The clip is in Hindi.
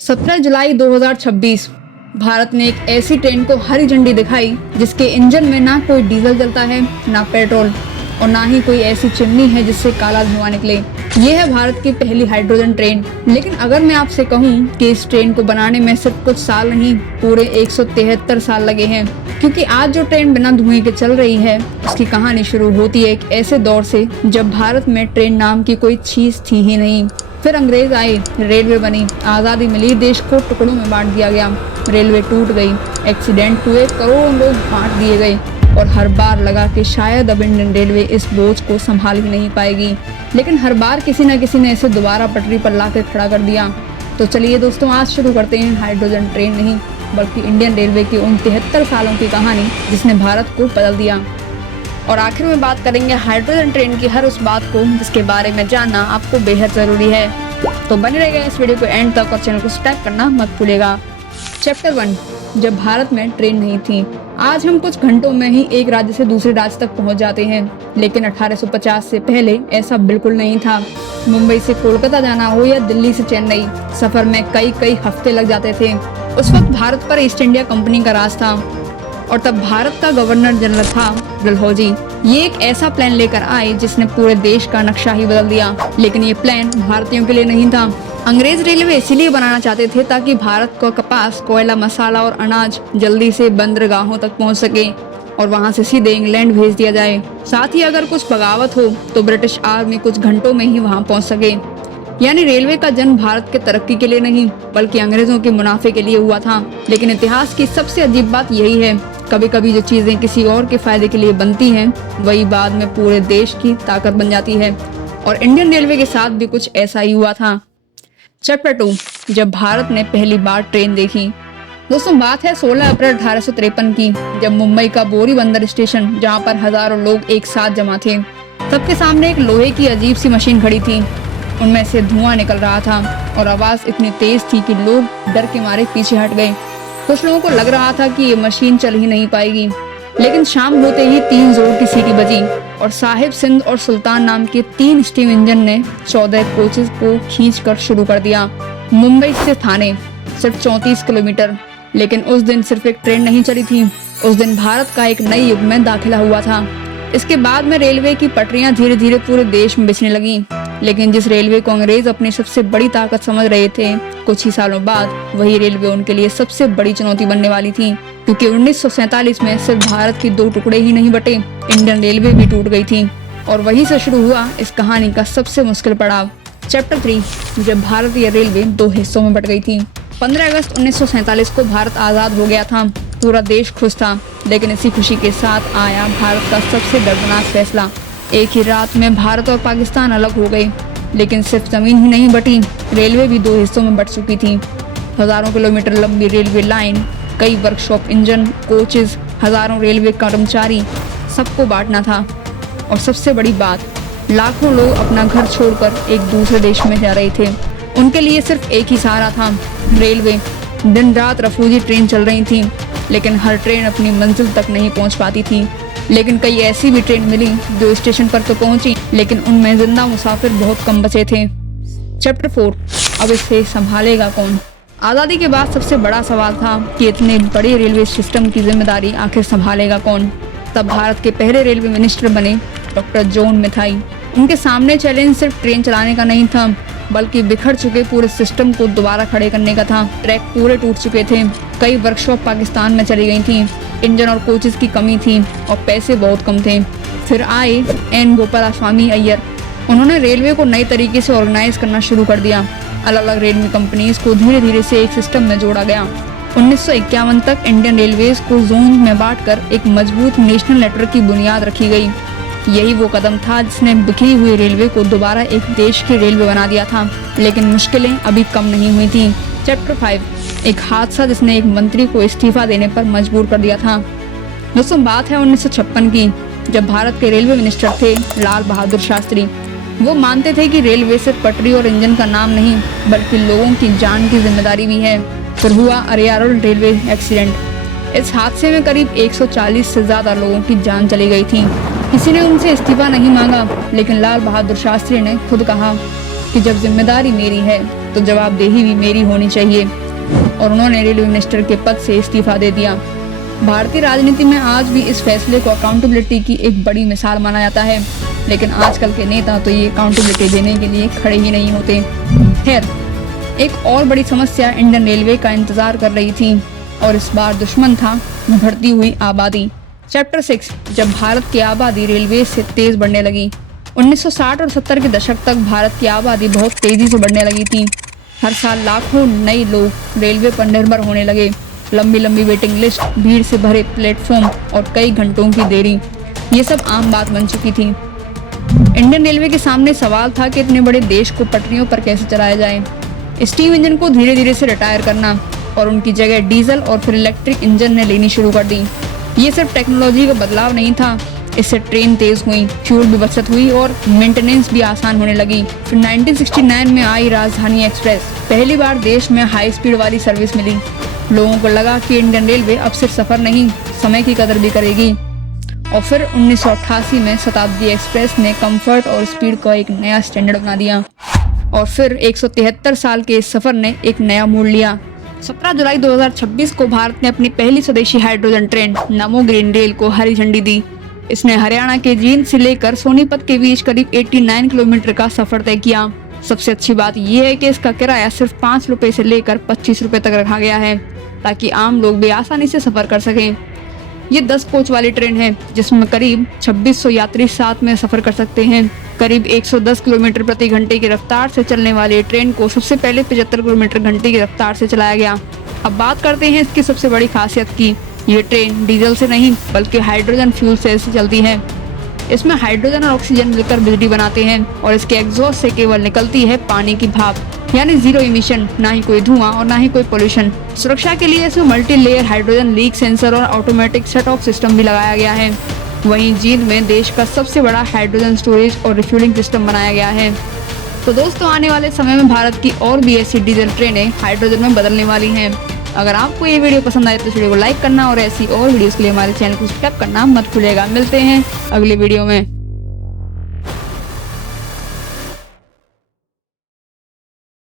17 जुलाई 2026 भारत ने एक ऐसी ट्रेन को हरी झंडी दिखाई जिसके इंजन में ना कोई डीजल जलता है, ना पेट्रोल और ना ही कोई ऐसी चिमनी है जिससे काला धुआं निकले। ये है भारत की पहली हाइड्रोजन ट्रेन। लेकिन अगर मैं आपसे कहूँ कि इस ट्रेन को बनाने में सिर्फ कुछ साल नहीं, पूरे 173 साल लगे हैं, क्योंकि आज जो ट्रेन बिना धुएं के चल रही है उसकी कहानी शुरू होती है एक ऐसे दौर से जब भारत में ट्रेन नाम की कोई चीज थी ही नहीं। फिर अंग्रेज आए, रेलवे बनी, आज़ादी मिली, देश को टुकड़ों में बांट दिया गया, रेलवे टूट गई, एक्सीडेंट हुए, करोड़ों लोग बांट दिए गए और हर बार लगा कि शायद अब इंडियन रेलवे इस बोझ को संभाल ही नहीं पाएगी। लेकिन हर बार किसी न किसी ने इसे दोबारा पटरी पर लाकर खड़ा कर दिया। तो चलिए दोस्तों, आज शुरू करते हैं हाइड्रोजन ट्रेन नहीं बल्कि इंडियन रेलवे की उन 73 सालों की कहानी जिसने भारत को बदल दिया। और आखिर में बात करेंगे हाइड्रोजन ट्रेन की हर उस बात को जिसके बारे में जानना आपको बेहद जरूरी है। तो बने रहिएगा इस वीडियो को एंड तक और चैनल को सब्सक्राइब करना मत भूलिएगा। चैप्टर 1, जब भारत में ट्रेन नहीं थी। आज हम कुछ घंटों में ही एक राज्य से दूसरे राज्य तक पहुंच जाते हैं, लेकिन 1850 से पहले ऐसा बिल्कुल नहीं था। मुंबई से कोलकाता जाना हो या दिल्ली से चेन्नई, सफर में कई हफ्ते लग जाते थे। उस वक्त भारत पर ईस्ट इंडिया कंपनी का राज था और तब भारत का गवर्नर जनरल था डलहौजी। ये एक ऐसा प्लान लेकर आए जिसने पूरे देश का नक्शा ही बदल दिया। लेकिन ये प्लान भारतीयों के लिए नहीं था। अंग्रेज रेलवे इसीलिए बनाना चाहते थे ताकि भारत को कपास, कोयला, मसाला और अनाज जल्दी से बंदरगाहों तक पहुंच सके और वहां से सीधे इंग्लैंड भेज दिया जाए। साथ ही अगर कुछ बगावत हो तो ब्रिटिश आर्मी कुछ घंटों में ही वहां पहुंच सके। यानी रेलवे का जन्म भारत के तरक्की के लिए नहीं बल्कि अंग्रेजों के मुनाफे के लिए हुआ था। लेकिन इतिहास की सबसे अजीब बात यही है, कभी कभी जो चीजें किसी और के फायदे के लिए बनती हैं वही बाद में पूरे देश की ताकत बन जाती है। और इंडियन रेलवे के साथ भी कुछ ऐसा ही हुआ था। चैप्टर 2, जब भारत ने पहली बार ट्रेन देखी। दोस्तों, बात है 16 अप्रैल 1853 की, जब मुंबई का बोरी बंदर स्टेशन, जहां पर हजारों लोग एक साथ जमा थे, सबके सामने एक लोहे की अजीब सी मशीन खड़ी थी। उनमें से धुआं निकल रहा था और आवाज इतनी तेज थी कि लोग डर के मारे पीछे हट गए। कुछ लोगों को लग रहा था कि ये मशीन चल ही नहीं पाएगी। लेकिन शाम होते ही 3 जोर की सीटी बजी और साहिब, सिंध और सुल्तान नाम के 3 स्टीम इंजन ने 14 कोचेस को खींचकर शुरू कर दिया। मुंबई से थाने सिर्फ 34 किलोमीटर। लेकिन उस दिन सिर्फ एक ट्रेन नहीं चली थी, उस दिन भारत का एक नए युग में दाखिला हुआ था। इसके बाद में रेलवे की पटरियां धीरे धीरे पूरे देश में बिछने लगी। लेकिन जिस रेलवे को अंग्रेज अपनी सबसे बड़ी ताकत समझ रहे थे, कुछ ही सालों बाद वही रेलवे उनके लिए सबसे बड़ी चुनौती बनने वाली थी, क्योंकि 1947 में सिर्फ भारत के 2 टुकड़े ही नहीं बटे, इंडियन रेलवे भी टूट गई थी। और वहीं से शुरू हुआ इस कहानी का सबसे मुश्किल पड़ाव। चैप्टर 3, जब भारतीय रेलवे 2 हिस्सों में बट गई थी। 15 अगस्त 1947 को भारत आजाद हो गया था। पूरा देश खुश था। लेकिन इसी खुशी के साथ आया भारत का सबसे दर्दनाक फैसला। एक ही रात में भारत और पाकिस्तान अलग हो गए। लेकिन सिर्फ जमीन ही नहीं बटी, रेलवे भी 2 हिस्सों में बट चुकी थी। हजारों किलोमीटर लंबी रेलवे लाइन, कई वर्कशॉप, इंजन, कोचेज, हजारों रेलवे कर्मचारी, सबको बांटना था। और सबसे बड़ी बात, लाखों लोग अपना घर छोड़कर एक दूसरे देश में जा रहे थे। उनके लिए सिर्फ एक ही सहारा था, रेलवे। दिन रात रफ्यूजी ट्रेन चल रही थी, लेकिन हर ट्रेन अपनी मंजिल तक नहीं पहुंच पाती थी। लेकिन कई ऐसी भी ट्रेन मिली जो स्टेशन पर तो पहुंची, लेकिन उनमें जिंदा मुसाफिर बहुत कम बचे थे। चैप्टर 4, अब इसे संभालेगा कौन। आज़ादी के बाद सबसे बड़ा सवाल था कि इतने बड़े रेलवे सिस्टम की जिम्मेदारी आखिर संभालेगा कौन। तब भारत के पहले रेलवे मिनिस्टर बने डॉक्टर जॉन मैथाई। उनके सामने चैलेंज सिर्फ ट्रेन चलाने का नहीं था बल्कि बिखर चुके पूरे सिस्टम को दोबारा खड़े करने का था। ट्रैक पूरे टूट चुके थे, कई वर्कशॉप पाकिस्तान में चली गई थी, इंजन और कोचेस की कमी थी और पैसे बहुत कम थे। फिर आए एन गोपालास्वामी अय्यर। उन्होंने रेलवे को नए तरीके से ऑर्गेनाइज करना शुरू कर दिया। अलग अलग रेलवे कंपनीज को धीरे धीरे से एक सिस्टम में जोड़ा गया। 1951 तक इंडियन रेलवेज को जोन में बांटकर एक मजबूत नेशनल नेटवर्क की बुनियाद रखी गई। यही वो कदम था जिसने बिखरी हुई रेलवे को दोबारा एक देश की रेलवे बना दिया था। लेकिन मुश्किलें अभी कम नहीं हुई थी। चैप्टर 5, एक हादसा जिसने एक मंत्री को इस्तीफा देने पर मजबूर कर दिया था। दोस्तों, बात है 1956 की, जब भारत के रेलवे मिनिस्टर थे लाल बहादुर शास्त्री। वो मानते थे कि रेलवे सिर्फ पटरी और इंजन का नाम नहीं बल्कि लोगों की जान की जिम्मेदारी भी है। फिर हुआ अरियाल रेलवे एक्सीडेंट। इस हादसे में करीब 140 से ज्यादा लोगों की जान चली गई थी। किसी ने उनसे इस्तीफा नहीं मांगा, लेकिन लाल बहादुर शास्त्री ने खुद कहा कि जब जिम्मेदारी मेरी है तो जवाबदेही भी मेरी होनी चाहिए। और उन्होंने रेलवे मिनिस्टर के पद से इस्तीफा दे दिया। भारतीय राजनीति में आज भी इस फैसले को अकाउंटेबिलिटी की एक बड़ी मिसाल माना जाता है, लेकिन आजकल के नेता तो ये अकाउंटेबिलिटी देने के लिए खड़े ही नहीं होते। खैर, एक और बड़ी समस्या इंडियन रेलवे का इंतजार कर रही थी, और इस बार दुश्मन था बढ़ती हुई आबादी। चैप्टर 6, जब भारत की आबादी रेलवे से तेज बढ़ने लगी। 1960 और 70 के दशक तक भारत की आबादी बहुत तेजी से बढ़ने लगी थी। हर साल लाखों नए लोग रेलवे पर निर्भर होने लगे। लंबी लंबी वेटिंग लिस्ट, भीड़ से भरे प्लेटफॉर्म और कई घंटों की देरी, ये सब आम बात बन चुकी थी। इंडियन रेलवे के सामने सवाल था कि इतने बड़े देश को पटरियों पर कैसे चलाया जाए। स्टीम इंजन को धीरे धीरे से रिटायर करना और उनकी जगह डीजल और फिर इलेक्ट्रिक इंजन ने लेनी शुरू कर दी। ये सिर्फ टेक्नोलॉजी का बदलाव नहीं था, इससे ट्रेन तेज हुई, फ्यूल भी बचत हुई और मेंटेनेंस भी आसान होने लगी। फिर 1969 में आई राजधानी एक्सप्रेस। पहली बार देश में हाई स्पीड वाली सर्विस मिली। लोगों को लगा कि इंडियन रेलवे अब सिर्फ सफर नहीं, समय की कदर भी करेगी। और फिर 1988 में शताब्दी एक्सप्रेस ने कंफर्ट और स्पीड का एक नया स्टैंडर्ड बना दिया। और फिर 173 साल के इस सफर ने एक नया मोड़ लिया। 17 जुलाई 2026 को भारत ने अपनी पहली स्वदेशी हाइड्रोजन ट्रेन नमो ग्रीन रेल को हरी झंडी दी। इसने हरियाणा के जींद से लेकर सोनीपत के बीच करीब 89 किलोमीटर का सफर तय किया। सबसे अच्छी बात यह है कि इसका किराया सिर्फ 5 रुपए से लेकर 25 रुपए तक रखा गया है, ताकि आम लोग भी आसानी से सफर कर सकें। ये 10 कोच वाली ट्रेन है, जिसमें करीब 2600 यात्री साथ में सफर कर सकते हैं। करीब 110 किलोमीटर प्रति घंटे की रफ्तार से चलने वाली ट्रेन को सबसे पहले 75 किलोमीटर घंटे की रफ्तार से चलाया गया। अब बात करते हैं इसकी सबसे बड़ी खासियत की। ये ट्रेन डीजल से नहीं बल्कि हाइड्रोजन फ्यूल सेल से चलती है। इसमें हाइड्रोजन और ऑक्सीजन मिलकर बिजली बनाते हैं और इसके एग्जॉस्ट से केवल निकलती है पानी की भाप, यानी जीरो इमिशन, ना ही कोई धुआं और ना ही कोई पोल्यूशन। सुरक्षा के लिए इसमें multi layer hydrogen leak sensor और ऑटोमेटिक शट ऑफ सिस्टम भी लगाया गया है। वहीं जींद में देश का सबसे बड़ा हाइड्रोजन स्टोरेज और रिफ्यूलिंग सिस्टम बनाया गया है। तो दोस्तों, आने वाले समय में भारत की और भी ऐसी डीजल ट्रेनें हाइड्रोजन में बदलने वाली हैं। अगर आपको ये वीडियो पसंद आए तो वीडियो को लाइक करना और ऐसी और वीडियोस के लिए हमारे चैनल को सब्सक्राइब करना मत भूलिएगा। मिलते हैं अगले वीडियो में।